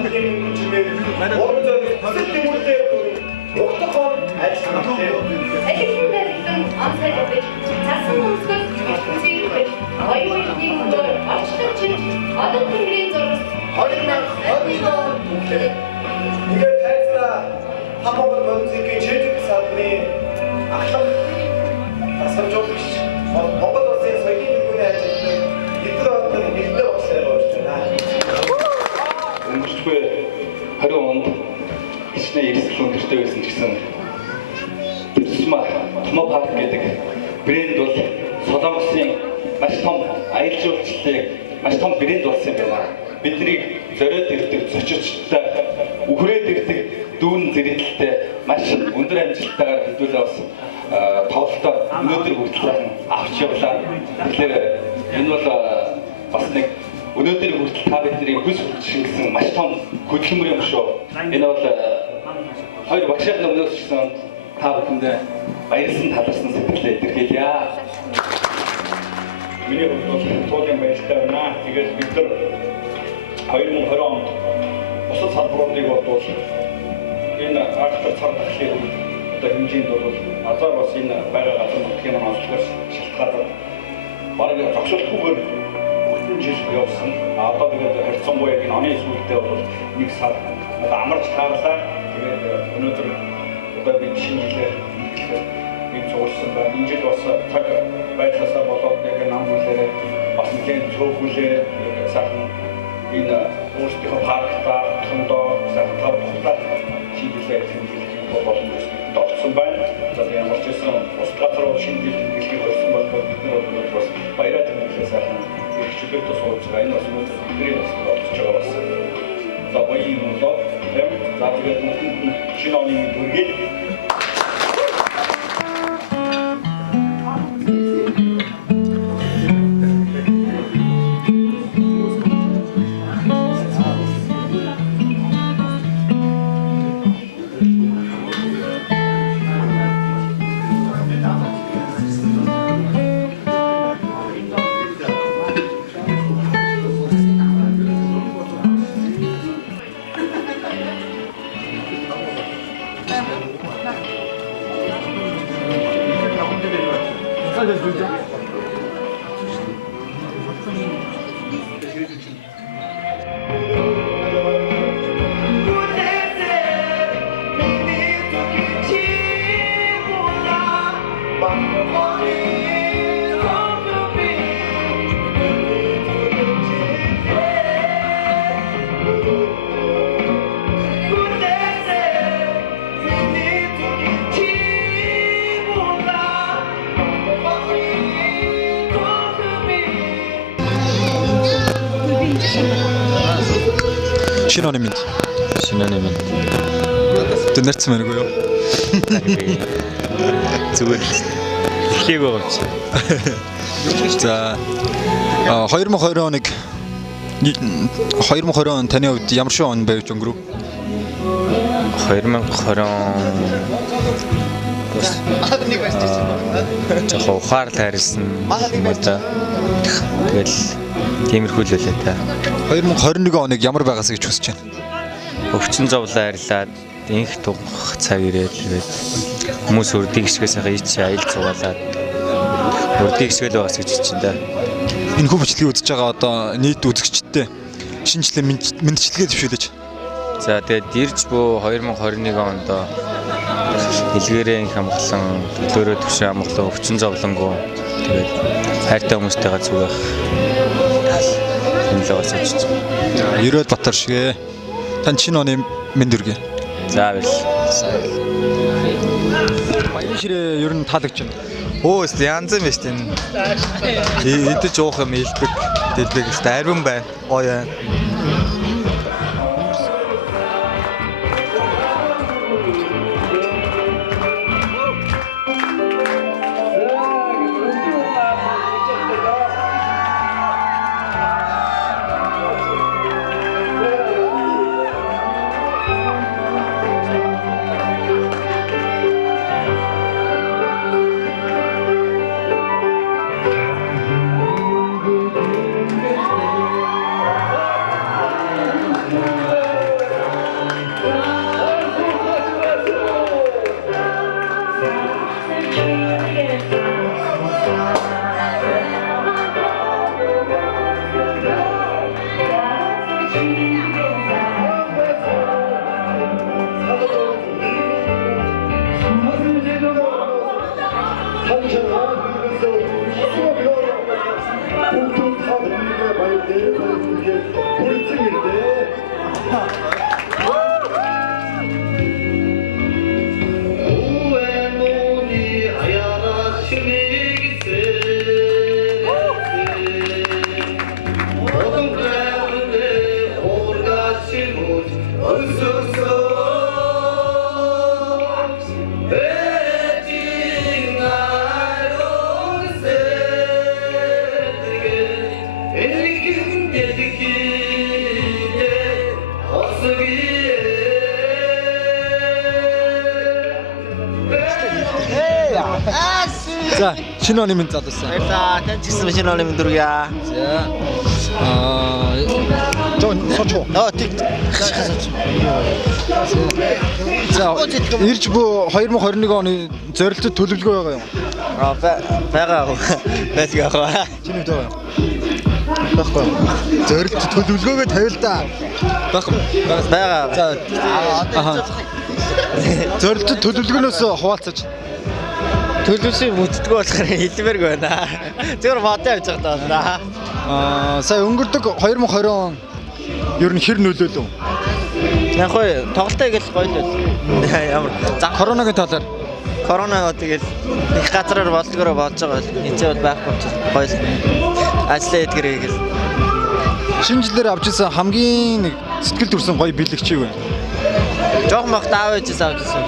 хамгийн чимээ 300 тэмүүлтэй угтахон ажил хамттай. Алихын барилгын онцгой гэж цасан өнцгөл үзэгдэх оюутны хөлөөр орчлон чинь одод тэнгэрийн зураг 2020 он түүхээ ингээд тайлбараа хамаагүй мөнцгийн чийдэг садны ахлах тасалжуулагч Монгол улсын соёлын төвийн ажилтнууд эдгээр одны нэртэй болсоор болж байна. Өнгөрсөн 20 онд хичнээн эрсдэл өндөртэй байсан ч гэсэн Томо парк гэдэг брэнд бол Солонгосын маш том аялал жуулчлалыг маш том брэнд болсон юм байна. Биднийг зориод ирдэг зочидтой үхрээд ирдэг дүүн зэрэгтэй маш өндөр амжилттайгаар хөдөлгөөс бас тоглолтоо өнөөдөр хүртэл авч явлаа. Тэгэхээр энэ бол бас нэг өнөөдөр хүртэл та бидний хүс шингэсэн маш том хөдөлмөр юм шүү. Энэ бол хоёр багшийн өмнөөс гэсэн та бүхэндээ баярлан таларсан сэтгэлээ илэрхийлье. Миний хувьд бол туулын баяртай байна. Тэгээд бид нар 2020 онд бусад салбаруудыг бодвол энэ арга цар тахлын одоо хэмжээнд бол азар бас энэ байгаа газар нутгийн онцлогоос шалтгаалаад бараг зогсолтгүйгээр бүтэн жил явсан. Одоо тэгээд харьцангуй яг энэ оны сүүлдээ бол нэг сар амарч таарлаа. Тэгээд өнөөдөр одоо бид шинэ жилээр бид зурсан байна. Энэ жил бас цаг байдлаасаа болоод яг нам хүлээрээ бас нэгэн цөөхүүлээ сайхан энэ өөрсдийнхөө парктаа тондоо сайхан тавталтаа шийдлээ хэмжүүлэх боломж олгосон байна. За ямар ч байсан ус газар шинэ жилийн дэлхийг өрсөн болохоор бид нар өнөөдөр бас баяраа тэмдэглэж сайхан их чөлөөтэй сууж байгаа. Энэ бас өнөөдөр бидний бас болж байгаа бас. За баян юм болоо. За тэгээд шинэ оны дүргийг 신혼입니다. 신혼입니다. 뜬날쯤 아니고요. зүгээр хэлхийг байгаа юм чи. За 2020 оныг 2020 он таны хувьд ямар шиг он байж өнгөрөв? 2020 он жоохон ухаар тайрсан юм да. Тэгэл тиймэрхүү л байлаа та. 2021 оныг ямар байгаасаа гэж хүсэж байна? Өвчин зовлон арилаад инх тугах цаг ирээд тэгээд хүмүүс үрдийг хэсгээс ич аялал цугаалаад үрдийг хэсгээл байгаас гэж чинь да. Энэ хүн бичлэгийг үзэж байгаа одоо нийт үзэгчдтэй шинжлэх мэндчилгээ төвшүүлж. За тэгээд ирж буй 2021 онд хэлгээрээ инх амгалан төлөөрөө төвшин амгалан өвчин зовлонгоо тэгээд хайртай хүмүүстэйгээ зүгэх хэмлэгээс очиж. Ерөөд Батар шигэ. Тань шинэ оны мэнд хүргэе. За баярлалаа. Баян ширээ ер нь таалагдж байна. Оо янз юм биш тийм. Идэж уух юм илдэг. Дэлбэг л ариун байна. Гоё. За шинэ оны минь залуусан. баярлалаа. Тань ч гэсэн шинэ оны мэнд хүргье. За. Сочо. Тэг. За ирж буй 2021 оны зорилттой төлөвлөгөө байгаа юм. Байгаа. Бэлгээ. Чиний дэвээ. Баггүй. Зорилт төлөвлөгөөгөө тавил да. Байгаа. За. Зорилт төлөвлөгөөнөөс хуваалцаж. Төлөвшөө мэддэггүй болохоор хэлмээргүй байна. Зөвхөн бодоо явж байгаа даа. Сая өнгөрдөг 2020 он ер нь хэр нөлөөлөв? Яг гоё тоглолтоо гэж гоё л байна. Ямар Коронагийн талаар. Коронавиго тэгэл их газраар болдгороо бодож байгаа бол энэ бол байхгүй гоё л ажлаа эдгэрээ гэл. Шинэ жилээр авч ирсэн хамгийн нэг сэтгэл төрсэн гоё бэлэг чи юу вэ? Жохон мах таавж авчихсан.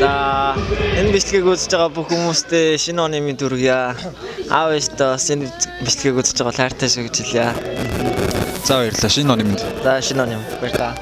За энэ бичлэгийг үзэж байгаа бүх хүмүүстээ шинэ оны мэнд хүргье. Аав ээжтэй бас энэ бичлэгийг үзэж байгаа хайртай шүү гэж хэлье. За баярлалаа. Шинэ оны мэнд. За шинэ оны мэнд баярлалаа.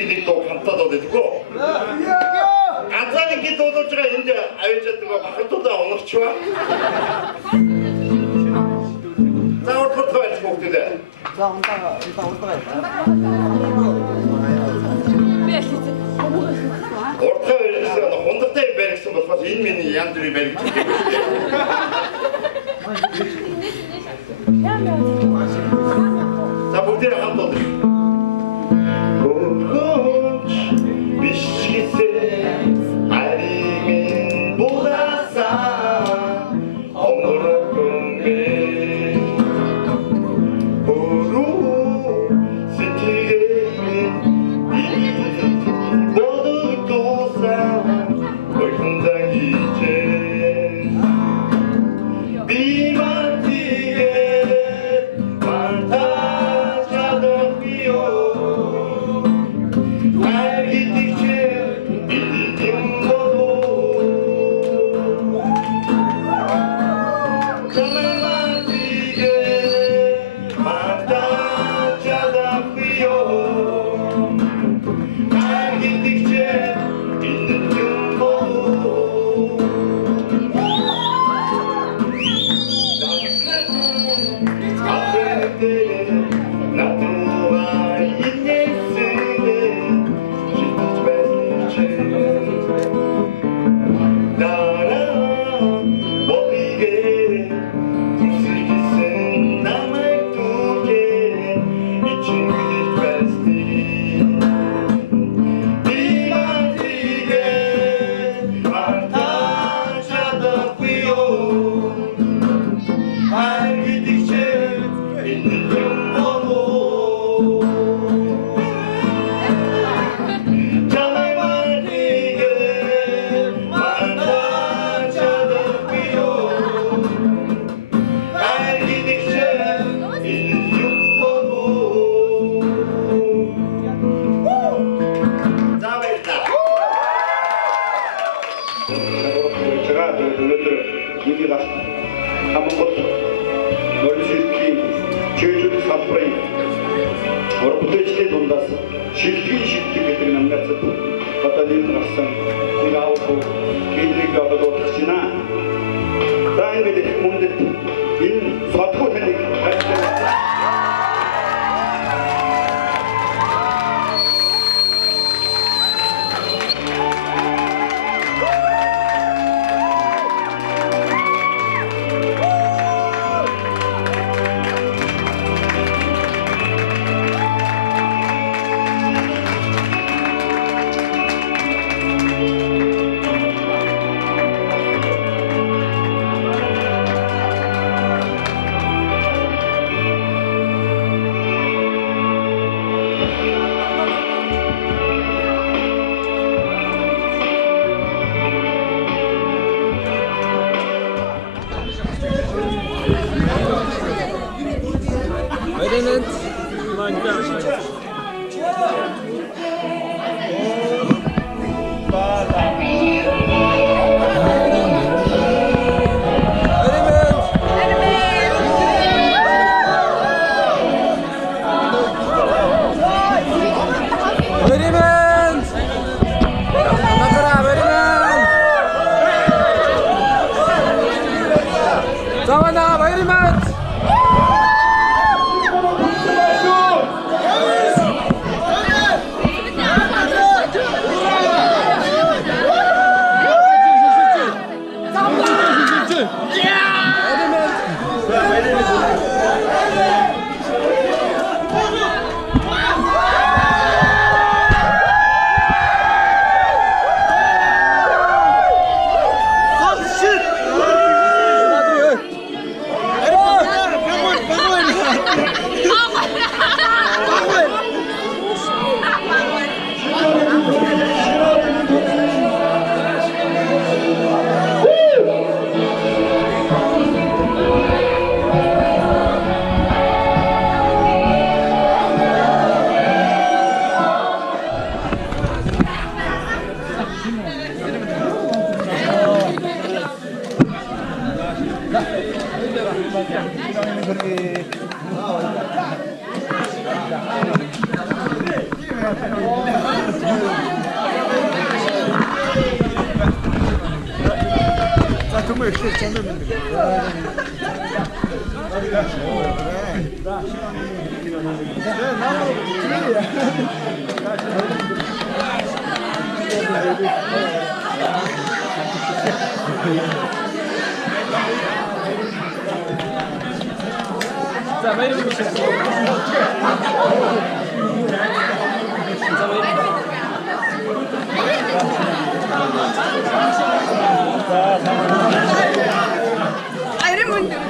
띠리 또 감싸도 되고 간사니까 도도지가 이제 알겠다고 한도다 오늘 좋아 자 오늘부터 해서 먹게 orta öğretisinde onda da belki bu fazla ilmini yandırıyor belki. 자, 복들이 한 번 더. korkunç bir şeyse alimin budasa onurakım ben Oru setigemin boğduk doğsa uykundan gideceğim bir mantıge mantaca döküyor her gittikçe bildiğim dolu Canım mantıge mantaca döküyor her gittikçe bildiğim dolu La tua iniezione ci spezzice Dara bobige Musikisen namay tuke için gitmezdi Bir mantıge mantaca döküyor Her gidikçe indim dolu Canay mantıge mantaca döküyor Her gidikçe indim dolu Zavallı 제가 오늘 여기 가서 한번 멀리서 제주도 사프라이 얼부터 시대 돈다서 실기 гэдэг намнаас одоо нэг гарсан нэг аавуу кейдрийг одоо тагчина за ингээд хүмүүст энэ содгүй тэнийг Very much. 이런 분들